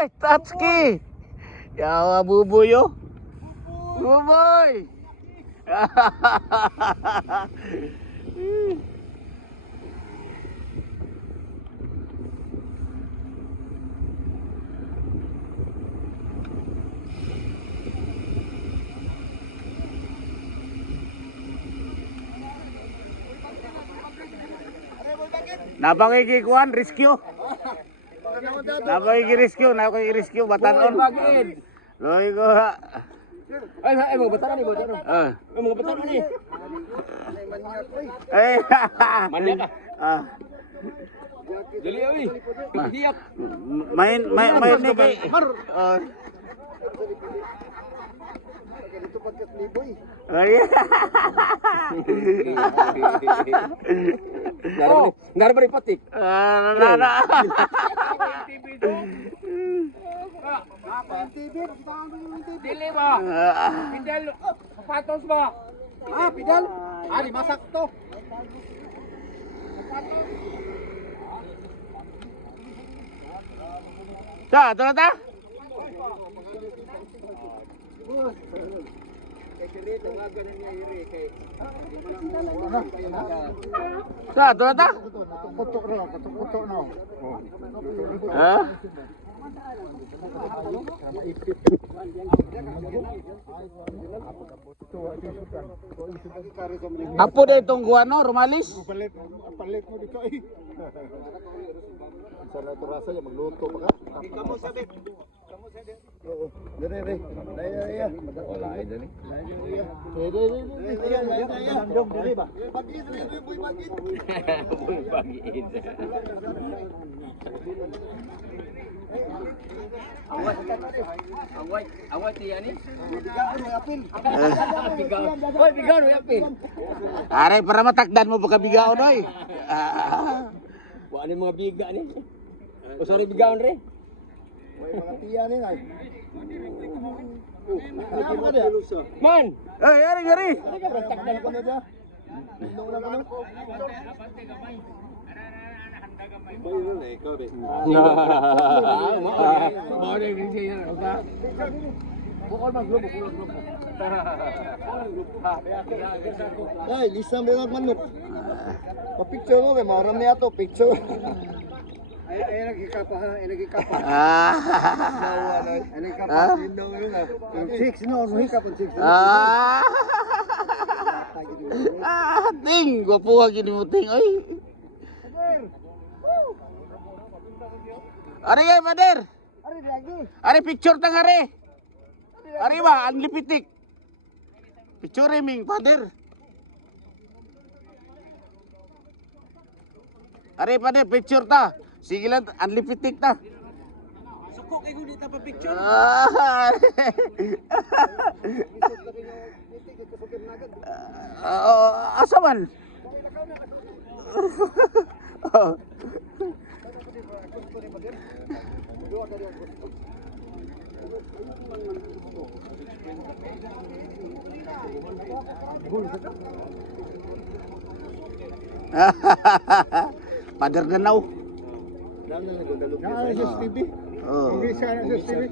Ay, Tatsuki! Yawa, buboy oh. Buboy! Napakikikuan, rescue. Napakiki-rescue, batanon. Loy ko ha. Ay, mga batanon ni, batanon. Ay, mga batanon ni. Ay, Manya ka. ah. Dali, oy. Hiyap. Main ni kay. Ay. Nara ba rin patik? Nana. Dili ba? Pidal, sapatos ba? Pidal? Di masak to. Ta, ito na ta? Ta, ito na ta? Kutok na. Ha? Apo na itong guano, Romalis? Palit mo dito eh. Sa naturasa niya, magluto pa ka. Kamu sabi. Oo. Dire. Daya. Wala ay dali. Dire ba? Bagit. Away tiya ni. Bigaw. Hoy, bigaw no yapin. Aray, para matakdan mo pagkabigaw doy. Wa ni mga biga ni. O sorry bigaw re. May mga tiya ni ay. Man. Ay, ari. Takdan ko na dyan. Inom lang ano? Bayo na ikaw rin. Mau ni siya ba? Bukol man grupo. Ay, lisang bilang manok. Pa-picture mo, marami ato, picture. Ay, nagkikapa ha, nagkikapa. Nagkikapa, hindi mo yun ha. Six, no, hikap ang six. Ting, gwapo ka gini mo ting, ay. Ari ay, Mader. Ari, picture tang ari. Ari ba, ang lipitik. Picture ming, Pader. Ari, Pader, picture ta. Sige lang, ang lipitik ta. Suko kay guni ta pa picture. Asa man? Pader Danau. Naan sa TV. Mumisa na sa TV.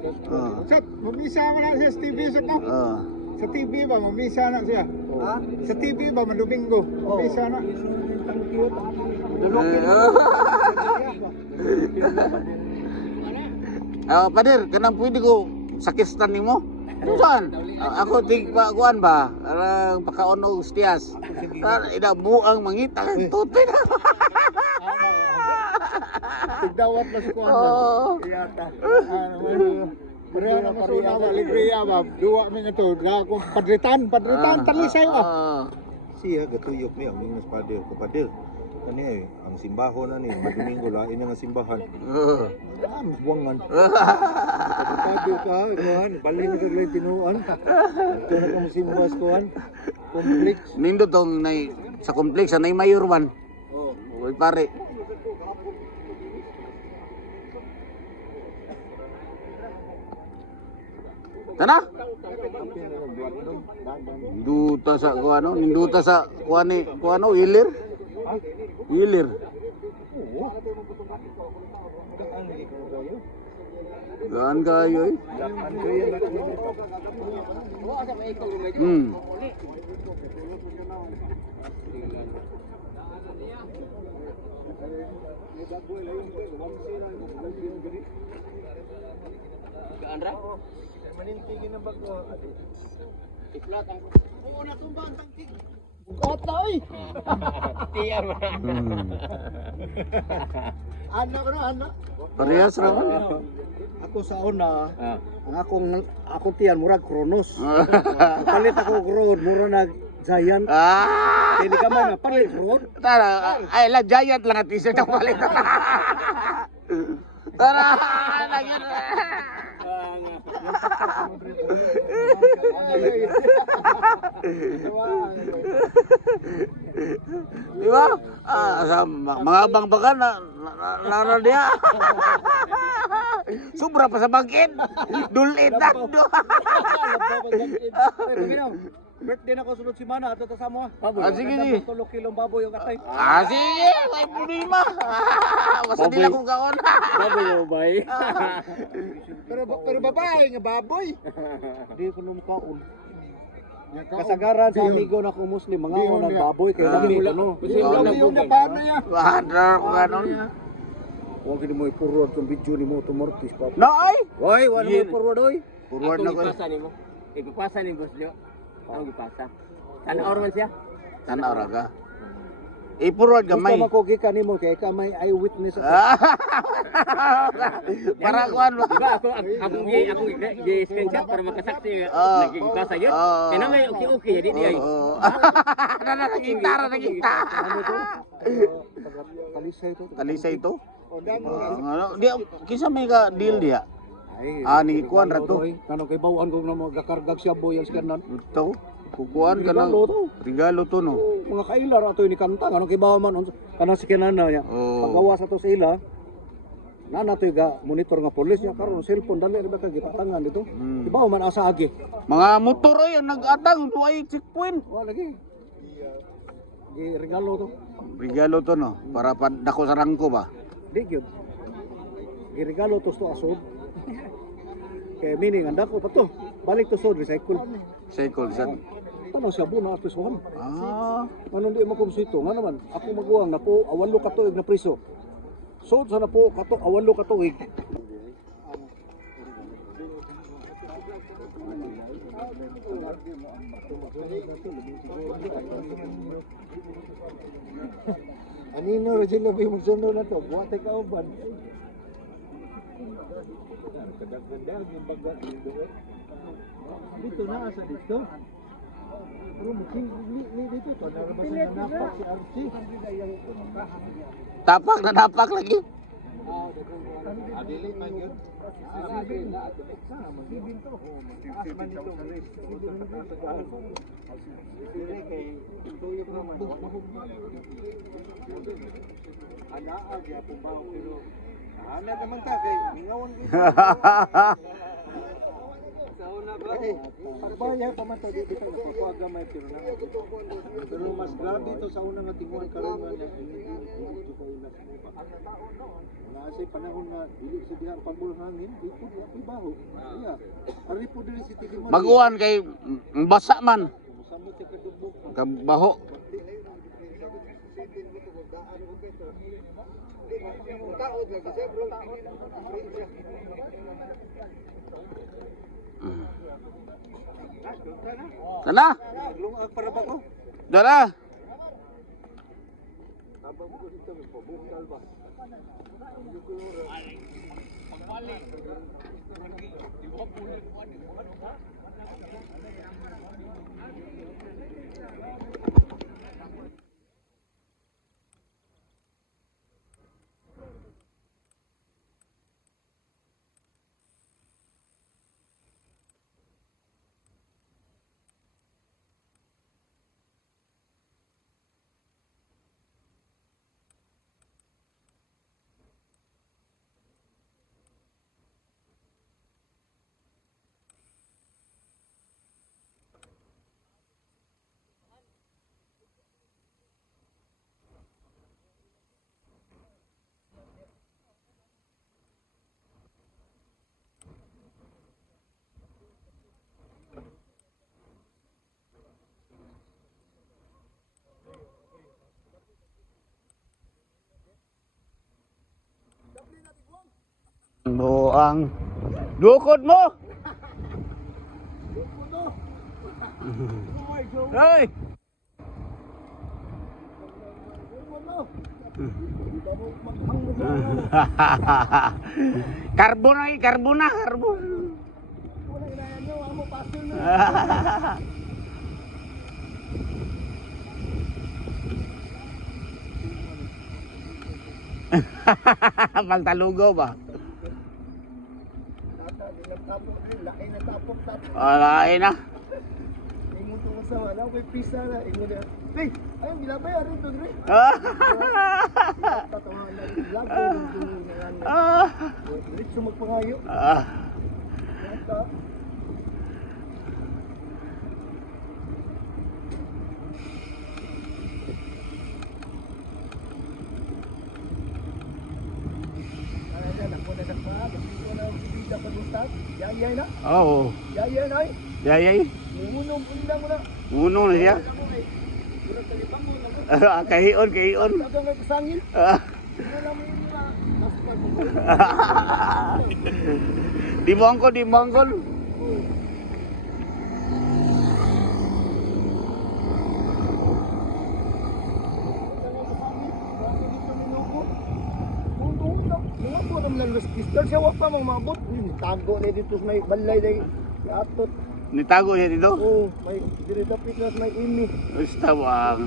Sat, mumisa mo na sa TV sa to. Sa TV ba, mumisa na siya. Sa TV ba, Domingo. Mumisa na. Pader, kanang pwede ko sakistan nimo. Saan? Ako tig pa kuan ba? Arang pakaono stias. Ida buang mangita tutoy na. Tigdawat na sa kuwan ba? Iyata. Pero ano mo suna ba, Ligria ba? Duwa mo nga to. Kung padritan, talisay ba? Siya gatuyok niya ang minus pader kapader. Kani ay ang simbaho na ni Domingo lain nga simbahan. Mas buwangan. Pader ka kuan, balin ka lay tinuan. Ito na kang simbas kuan. Complex. Nindo tong nay sa complex nay mayor man. Uy pare. Tana? Ninduta sa kuano, ninduta sa kuano hilir. Hilir. Gaan kayo eh. Hmm. Andra? Manintigin ng bago. Iflat ang Oo na tumba ang tangkig. kota oy. Tiyan mo na. Ano ko no, ano? Parehas ra man. Ako sa una, Ah. ang akong tiyan murag Kronos. Palit ako Road, mura nag Giant. Ah! Hindi ka man na palit Road. Tara, ay la giant lang at t-shirt ang palit. Tara, lagyan. Di ba? Mga abang baka na dia. Sobra pa sa bangkit. Dulit na. Birthday na ko sunod semana ato ta samo. Sige, sige. 3 kilong baboy yung katay. Sige, may problema. Basta di lang kong kaon. Baboy mo bay. Pero babae nga baboy. Di ko nung kaon. Kasagaran sa amigo na ko Muslim, mga unang baboy kay lami ko no. Kasi wala Yung bugan. paano niya? Wala ko ganon. Huwag mo i-forward yung video ni mo tumortis pa. Noy! Hoy, wala mo Yin. i-forward oy. Forward na ko. Ipasa ni mo. Ipapasa ni boss Leo. Ang ipasa. Tanaw man siya. Tanaw ra ka. I-forward Gusto gamay. man ko gikan nimo kay ka may eyewitness ako. Para kuan ba? Diba akong screenshot para makasaksi naging basa yun. Oo. Kaya may okay jadi dia. Oo. Nakita. Ano to? Kalisay to. Talisa ito? Ano? Di kinsa may ka deal dia? Ni kuan ra to. Kano kay bawaan ko na magakargag siya boy ang skanan. Ito. Kukuan ka ng Regalo to. regalo to no. Mga kailar ato ni kanta kano kay bawaan man kana skanan na niya. Oo. Paggawas ato sa ila. Na to ga monitor nga pulis niya karon cellphone dali ra ba kay gipatangan dito. Di ba man asa agi. Mga motor ay ang nag-atang duay checkpoint. Wa lagi. Regalo to. Regalo to no para dako sa rangko ba. Di gyud. Regalo to asod. Kaya meaning anda ko pa to. Balik to sod recycle. Cycle sad. Ano siya buna at prisuhan. Ah. Ano di makumsito nga naman. Ako maguwang na po awalo ka tuig na priso. Sod sa na po kato awalo ka tuig. Anino ra sila bi mugsundo na to. Buhat ka uban. Kadagdag yung bagat dito. Dito na asa dito. Pero mukhang dito to narabasan na napak si Archie. Tapak lagi. Adili man yun. Ana naman ka kay mingawan ko. Sauna ba? Pagbaya pa man to dito na papuaga may pero na. Pero mas grabe to sa una nga tingol karon nga na sa panahon nga dili sa diha pambul hangin dito ibaho. Iya. Ari po diri si Tigimon. Maguan kay basa man. Samot ka kadubok. Kabaho. Sana? Lungag para ba ko? Dara. Tabang ko dito po bukal ba. Buang. Dukod mo. Hey. Karbon ay karbon na, karbon. Paltalugo ba? Wala na. Hey, ayun, gilabay, arin to, Dre. Tatawanan, lago, diretso magpangayo. Yata. Ako na nagpa, ako na bibida pa doon sa yayay na. Oo. Yayay na eh. Yayay. Munong unda mo na. Uno na siya. Kahion, kahion. Dagang may pasangil. Di mongkol, di mongkol. Mga po naman lang pistol siya, wak pa mamabot. Tago na dito sa may balay na atot. Nitago siya dito. Oo, may diridapit na may imi. Basta bang.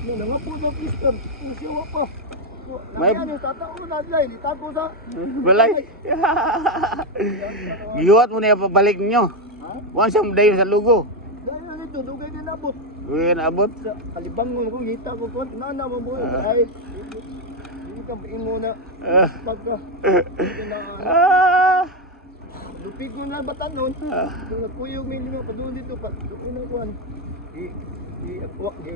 Mga po na pistol, siya wak pa. May- May tatao na dyan, itago sa... Balay. Giwat mo na yung pabalik ninyo. Ha? Once ang dayo sa lugo. Dahil na dito, dugay din abot. Uy, naabot. Sa kalibang mo, kung hita ko ko, nana mo mo. Ay, hindi ka imo na pagka. Ah. Lupig mo na batan nun. Kung nagkuyog may lima pa doon dito, pag doon na kuhan.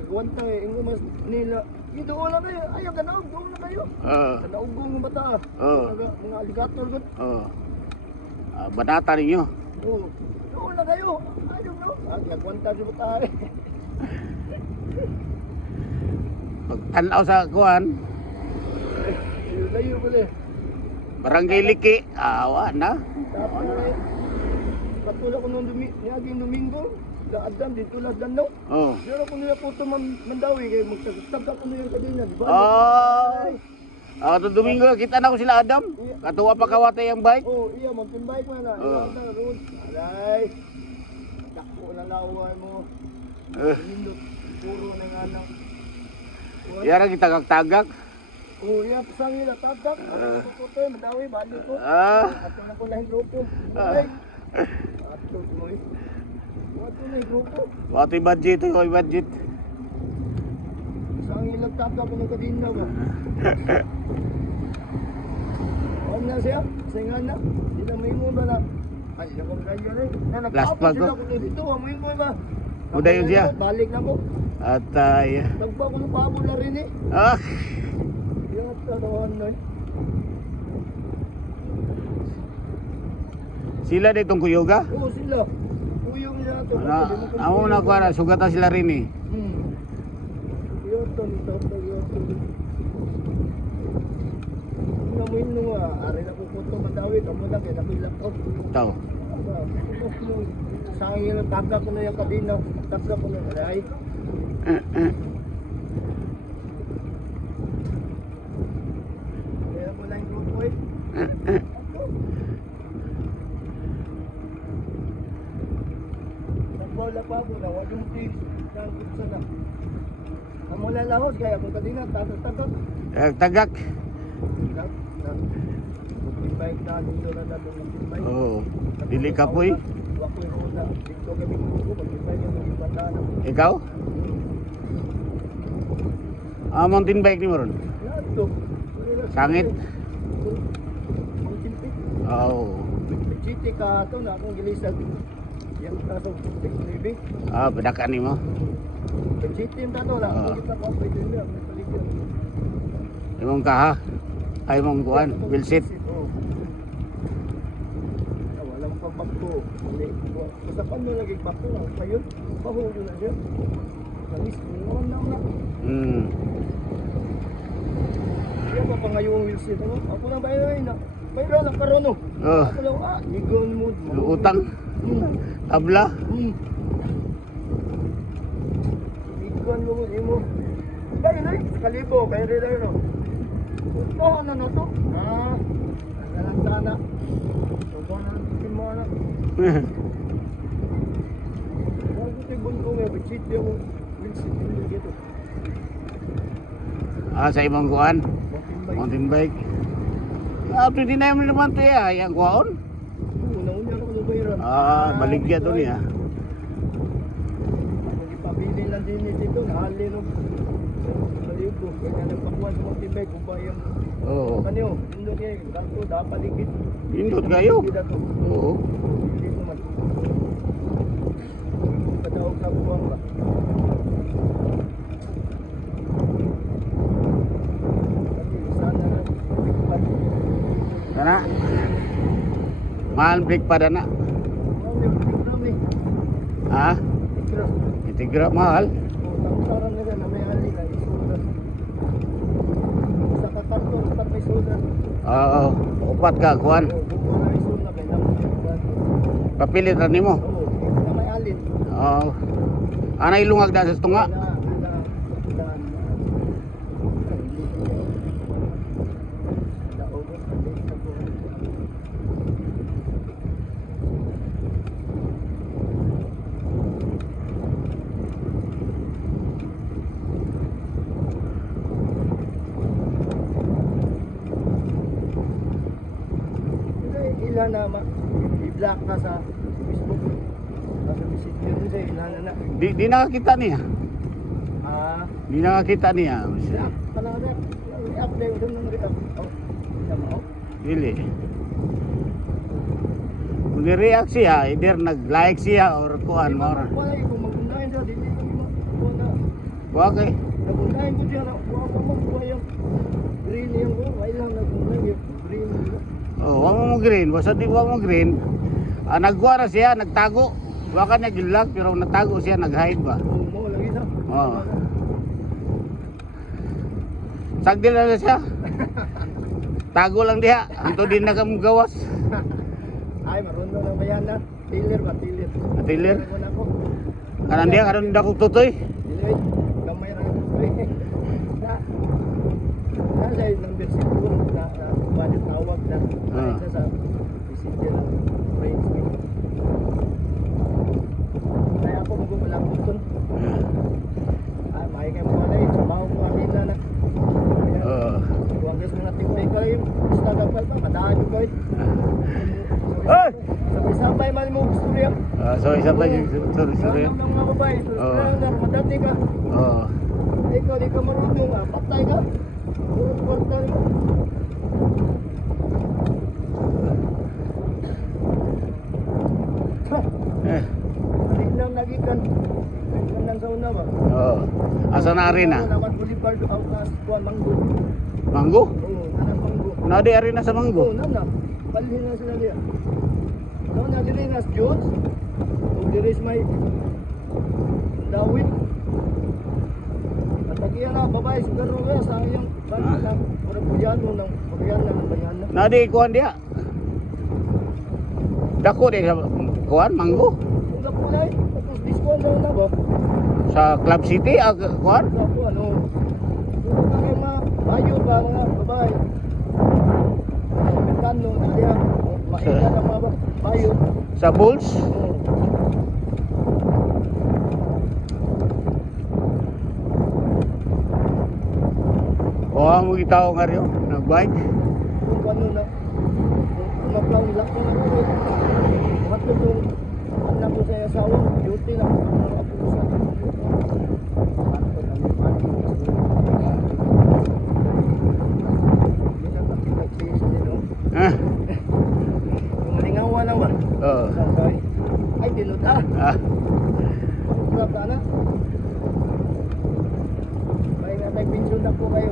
Guwanta eh, imo mas nila. Doon na kayo, ayaw ka naog, doon na kayo. Sa naugong ng bata. Mga alligator ko. Banata ninyo. Oo, doon na kayo. Ayaw no. Nagwanta sa bata eh. Pag tanaw sa kuhan, Layo pala eh. barangay Liki, awa na. Tapos eh, patulak ko nung niyaging Domingo, Adam dito lang danaw. Oh. Pero kung nila po ito mandawi, kayo magtagtagka ko nila kadina, di ba? Ito Domingo, kita na ko sila Adam. Katuwa pa kawatay ang bike. Oh, iya, mountain bike man na. Iya, na, road. Aray. Takbo na lawan mo. Nindot, puro na nga lang. Yara kita kagtagak. Oh, iya, pasang nila, tagak. Ako po ito, mandawi, bali ko. Ato na ko lahing grupo. Aray. Ato mo eh. Ato na yung grupo. Wati budget, wati budget. Pasang nila, tagak ko na kadina ba? Na siya, singa na. Sila may mo ba na? Ay, sila kong kaya rin. Last plug ko. Sila ko dito, may mo ba? Uday yun siya. Balik na ko. At Nagpa ko ng pabo na rin eh. Yung tatawahan na eh. sila ditong kuyoga. Oo, sila. Uyong nila ito. Amo na ko na sugatan sila rin eh. Yung ito. Namuin nung ari na ko puto madawi. Kamu na kaya nabilang ko. Tao. Sangin yung taga ko na yung kadina. Taga ko na yung ay. Kaya mo lang yung grupo eh. Nagbola pa ako na. Huwag yung tis. Nagkutsa na. Amo lalahos kaya kung kadina. Tagot. Tagak. Bike na dito na datong bike. Oo. Dili ka poy. Wako yung roda. Dito kami ko mag-bike ng bandana. Ikaw? Mountain bike ni mo ron. Yato. Sangit. Oh. Oo. Chiti ka to na akong gilisag. Yang kaso baby. Padakan ni mo. Chiti yung tato na akong kita ko pwede nila. Imong ka ha? Ay mong kuan, will sit. Walang pagbako. Kasapan mo lagi bako lang kayo. Pahulo na siya. Kamis mo na. Siya pa pangayong will sit ako. Ako na ba yun na? mayroon lang karon no. Oh, Ako lang igon mo. utang. Tabla. Igon mo imo. Kaya na, kalibo, kaya rin no. Ito, ano na to? Dalang sana. Ito na, mo na. Huwag ito yung buntong eh, bitsit yung winsit yung dito. Sa ibang kuan, mountain bike. Pwede na naman ito yang kuan. Una-una ako ng bayran. Baligya to niya. Kung ipabili lang din dito, nahali no. Malibo, kaya nagpakuha sa mountain bike, kung ba yung Oo. ano yun, hindi kayo, dato, dapaligid. Pindot kayo. Hindi dato. Oo. Hindi naman. Patawag ka buwang ba? Sana na. Kana. Mahal break pada na. Wow, yung program ni. Ha? Ikras. Itigra mahal. Tangtaran nila na may hali na isulat. Sa katarto, sa may sulat. Oo. Upat ka kuan. Buka na isulat, may naman. Papilit ra nimo. Oo, ito na may alin. Oo. Ana ilungag na sa tunga. Ilan na i-block na sa Facebook. Nasa messenger mo sa ilan na. Di nakakita niya. Di nakakita niya. Block ka na rin. I-update ko ng react. Tama. Dili. Kung react siya, either nag-like siya or kuan mo. Wala yung kung magundahin siya, dili ko mo na. Okay. Nagundahin ko siya na kuha ko mo yung green yung ko. Kailang nagundahin yung green yung Oh, wag mo green. Basta di wag mo green. Nagkuha na siya, nagtago. Baka niya gilag pero natago siya, nag-hide ba? mo lagi sa. Oo. Sagdil na siya. Tago lang diha. Anto din na kamo gawas. Ay, marundo na bayan na. Tiller ba? Tiller. Tiller? Mo na ko. Kanan diha karon dako tutoy. Dili, gamay ra ko. Na sa ilang bersikulo na balik tawag na. Isa sa messenger ng friends ni. Kaya ako magbubulang dun. Ay, may kayo mo na eh. Sabaw ko kanina na. Huwag guys mo natin ko kayo. Basta gagpal pa, madaan yung kahit. Hey! Sabay-sabay man mo gusto rin. Sorry sorry. Ang mga babae, lang na madati ka. Oh. Ikaw, di ka marunong, patay ka. Puro kwartal mo. Balik lang nagikan. Balik lang sa una ba? Oh. Asa na rin na? Naman Boulevard ang kuwan, Manggo. Manggo? Oo, nanang Manggo. Nadi ari na sa Oo, manggo. na. Palhin na sila diya. Ano na diri na Jones? O diri is may Dawit. At tagiya na babae siguro ya sa iyang banda na para puyano ng puyano ng bayan na. Nadi kuan dia. Dako di sa kuan manggo Wala po na eh. Tapos discount daw na ba? sa Club City kuan. Wala po ano. Puro kami mga bayo ba mga babae. Kano na diya. Makita na mga bayo. Sa Bulls. Oh, mo gitaw nga rin nagbike. Kung ano na. Kung maplang laki na ko. Bakit itong anak ko sa asawa. Duty lang. Mga apo ko sa Ah. Malingawa lang ba? Oh. Ay, tinuta. Sarap na na. May nga tayo pinsyon na po kayo.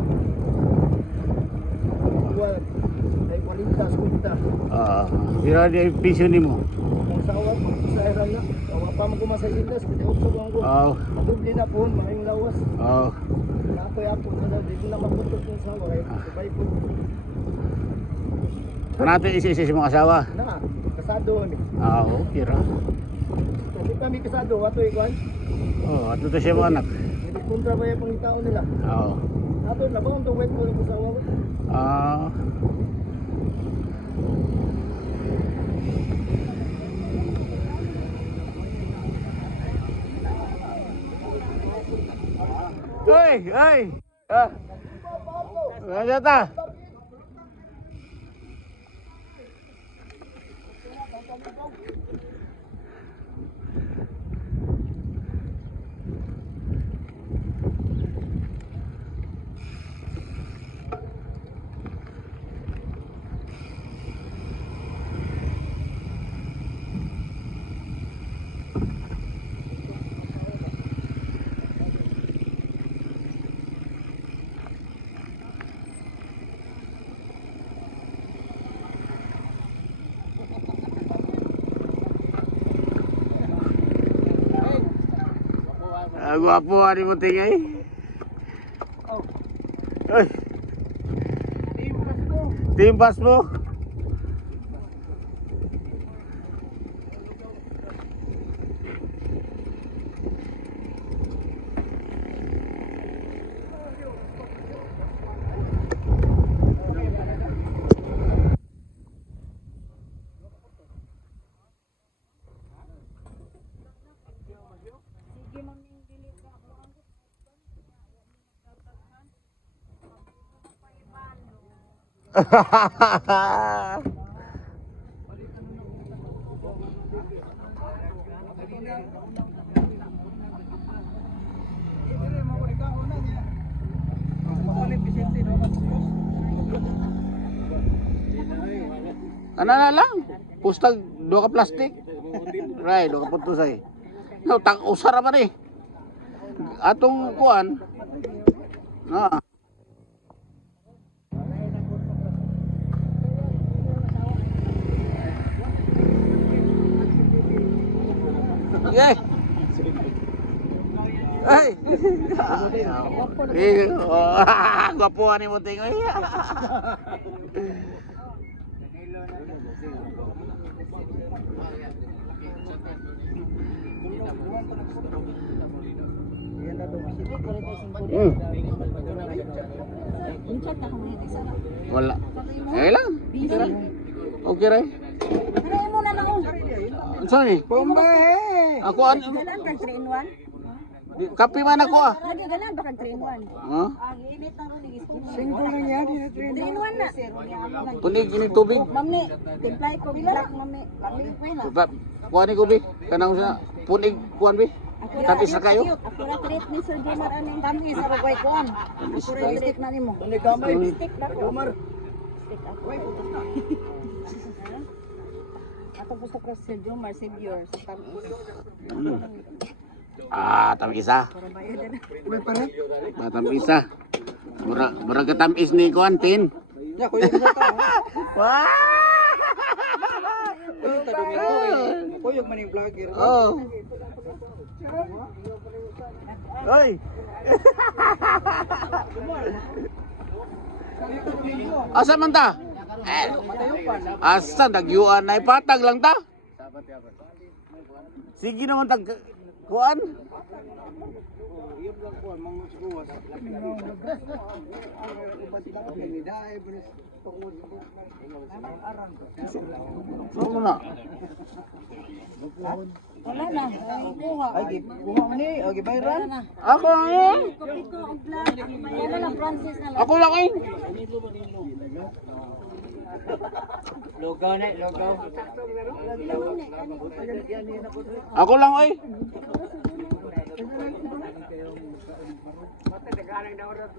Igual. Ay, 40, 50. Bira di piso nimo. Kung sa awat, sa iran na. Awa pa mo kumasayindas. Kasi usog lang ko. Oh. Madubli na po, maring lawas. Oh. Nakoy ako na daw. Di ko na maputok yung sawa. Sabay po. Natin isi-isi mong asawa. Na, kasado ni. Ah, okay ra. Kasi kami kasado, wato ikuan. Oh, ato to siya mo anak. Hindi kontra ba yung pangitao nila? Oo. Ato na ba ang tuwet mo ng kasawa mo? Ah. Hoy, hoy. Ah. Ano ta? Gwapo ani mo tingay. Ay. Timpas mo. Ano na lang? Pustag, dua ka plastik. Right, dua ka putusay. No, tang usara man eh. Atong kuan. Na. Yay. Ay. Gwapo ani mo tingoy. Wala. Eh lang. Okay ra. Ano mo na lang? Sorry. Ako an Ganan kag 3 in 1? kape man ako ah. Lagi ganan ba kag 3 in 1? Huh? Ang init ng ruling is 5 lang yan. 3 in 1 na. Punig ini tubig. Ma'am ni, timplay ko black ma'am ni. Kuan ni ko bi. Kanang sa punig kuan bi. Tapis na kayo. Ako ra treat ni Sir Jomar ani. Tamis sa bagay kuan. Ako ra stick na nimo. Ano gamay? Stick ba ko? Jomar. Stick ako. Ako gusto ko Sir Jomar Savior sa tamis. Ah, tamis-isa. Para bayad na. Ah, tamis-isa. Mura ka tamis ni kuan tin. Ya, kuya mo ta. Wah! Ta Domingo eh. Kuyog man yung vlogger. Oh. Oy. Asa man ta? Asa nagyuan na ipatag lang ta? Sige naman tag kuan. Ano na? Wala na. Ay kuha. Ay, kuha man ni, o gibayran. Ako ngayon. Kapit ko og black. Wala na Francis na lang. Ako lang eh. Lugaw na, lugaw. Ako lang eh.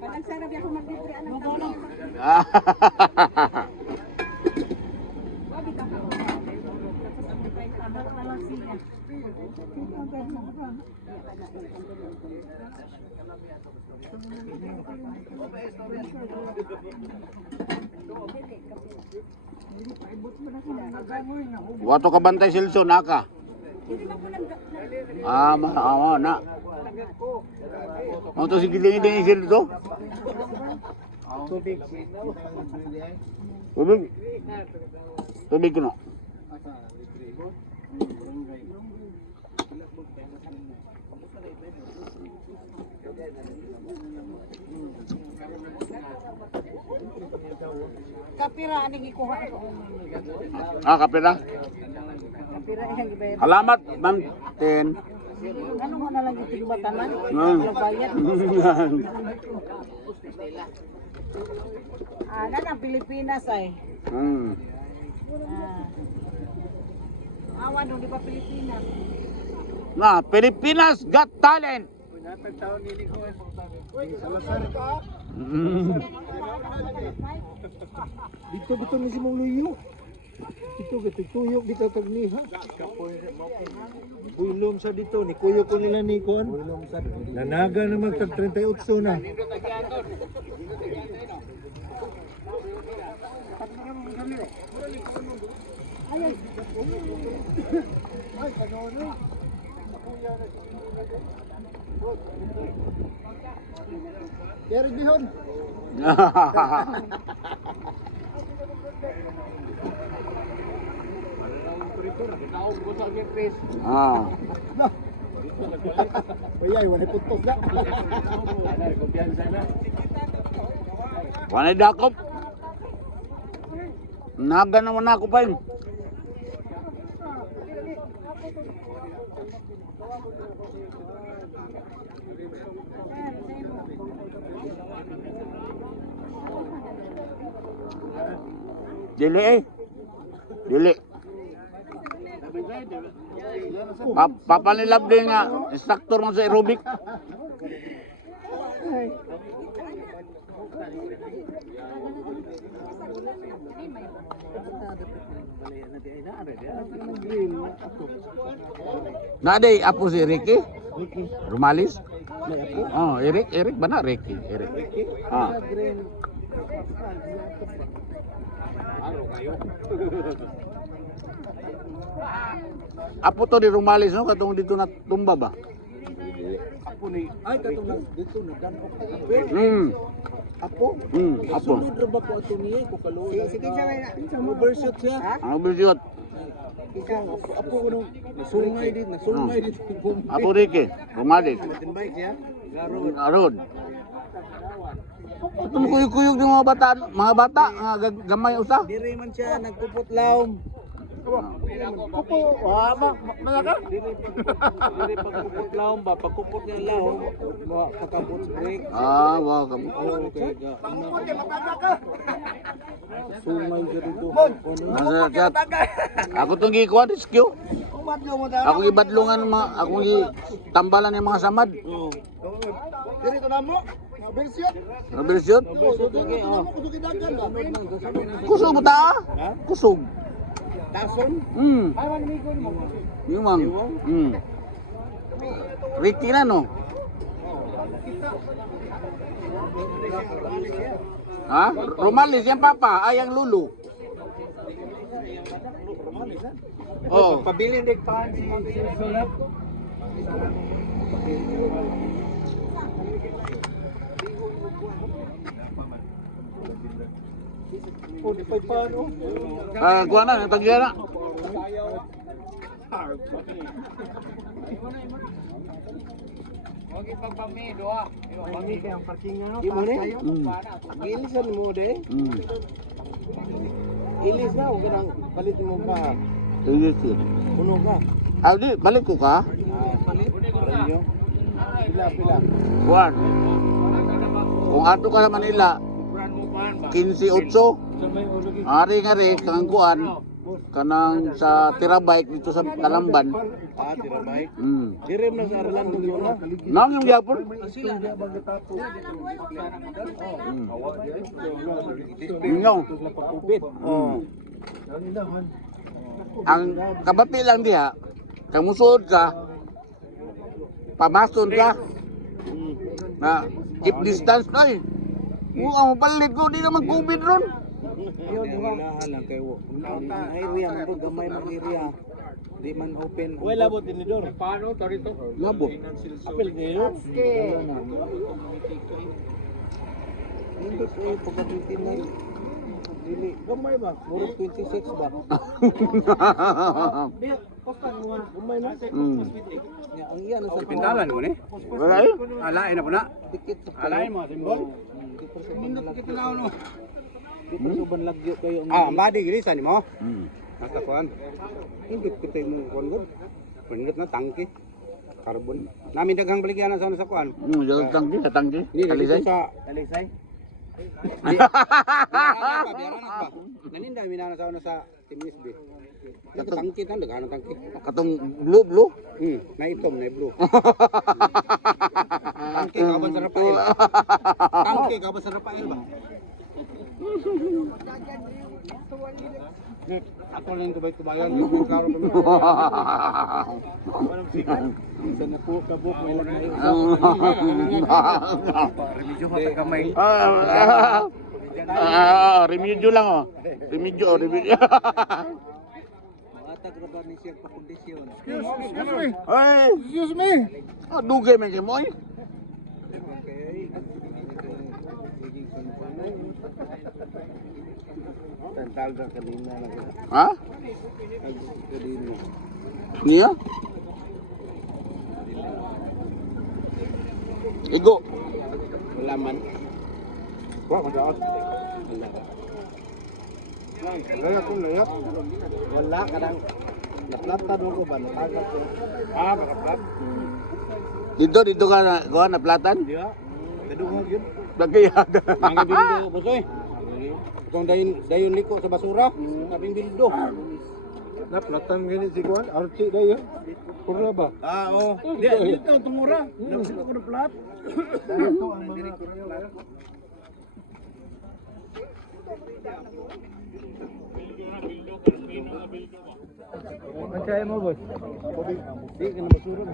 Pag sarap ako mag-libre anak ko. Wato ka bantay silso naka. Na. Mo to sige ding silso. Tubig. Tubig. Tubig ko na. Kapira aning ikuha ko. Kape na. Kapira yang gibayad. Salamat, Ma'am Ten. Ano mo na lang itigbatanan? Mm. Bayad. Ana ng Pilipinas ay. Awan di ba Pilipinas? Na, Pilipinas Got Talent. Dito betul ni si mong luyo. Dito tuyok dito tagniha. Builom sa dito ni kuyo ko nila ni kon. Nanaga naman tag 38 na. Kaya bihon. Ah. Bayay, wala puntos na. Wanay dakop. Naga naman ako pa yun. Dili eh. Dili. Papalilab din nga. Instructor mo sa aerobic. Naday apo si Ricky? Rumalis? Oh, Eric ba na? Ricky. Eric. Ah. Apo to di Rumalis no katong dito na tumba ba? Apo ni ay katong dito nagdanok. Apo. Apo. Sunod ra ba ko ato niya ko kalo. Sige sa overshoot siya. Ano bersyot? Apo ko nung nasungay dito. Apo Ricky, Rumalis. Tinbike siya. Arod. Itong kuyog-kuyog ng mga bata, gamay usa. Dire man siya nagpuput laom. Apo, malaka. Dire pagpuput laom ba pagpuput niya laom pakabot break. Ah, wow. Okay ga. Sungay siya dito. Nasa chat. Ako tong gikuan rescue. Ako ibadlungan mga ako tambalan ng mga samad. Dito na mo. Bersyot. Ano bersyot? Lagi oh. Kusog mo ta? Kusog. Tason. Yung mang. Ricky na no? Ha? Rumalis yan papa, ay ang lulu. Oh. Pabilin dik paan si Sulat. Oh, di pa paano? Kuha na, nagtagya na. Pami kay ang parking nga. Di mo ni? Gilisan mo de. Ilis na o kanang palit mo pa. Sige, sige. Puno ka. Ah, di, balik ko ka? Palit. Pila. Juan. Kung ato ka sa Manila, 15-8. Ari nga rin, kang kuan, kanang sa Tirabike dito sa Talamban. Tirabay. Mm. Direm na sa Arlan mo na. Nang yung yapon? Inyong. Ang kabati lang diha, kamusod ka, pamason ka, na keep distance na eh. Ang palit ko, di naman COVID ron. Yun, hinahan lang kayo. Ang area man to, gamay ng area. Di man open. Uy, labot din ni Dor. Paano? Torito? Labo. Apel nilo? Hindi ko pagkatintin na yun. Dili, gamay ba? Muro 26 ba? Gamay na. Ang iyan sa Pindalan mo ni. Wala eh. Alain na po na. tikit sa Alain mo simbol. Minut kita na ano. Kita suban lagyo kayo ang Ah, ang body gilisan mo. Hmm. Nakakuan. Indot ko tayo mo kuan gud. Pinindot na tangke. Carbon. Namin daghang baligyan na sa kuan. Tangki, tangki. Hindi dito Alisay. sa Alisay. Biyaranas ba? Naninda minana sa sa Timis B. Ito tangke tan daghang tangke. Katong blue. Na itom na blue. Tangke kaban sa Rafael. Tangke kaban sa Rafael ba? Ako lang kubay-kubayan yung karo pa mo. Sa napo kabuk may lag na iyo. Remedyo ka kamay. Remedyo lang oh. Remedyo. Atag ra ba ni siya pa kondisyon. Excuse me. Ay, Excuse me. dugay man kay mo eh. Tantag ka kanina lang. Ha? Kanina. Niya? Igo. Wala man. Wa madaot. Layat kung layat. Wala kadang naplatan mo ko ba natagat ko. Ah, makaplat. Dito ka na, kuha na platan. Dia. Kadungog yun. Lagayad. Ang bildo bosoy. Kung dayon liko sa basura, sabing bildo. Naplatan gani si Kuan, Archie dayo. Pura ba? Ah, oo. Di dito tumura. Nagsit ako ng plat. Ito ang mga Ang kaya mo, boss? Di ka na basura.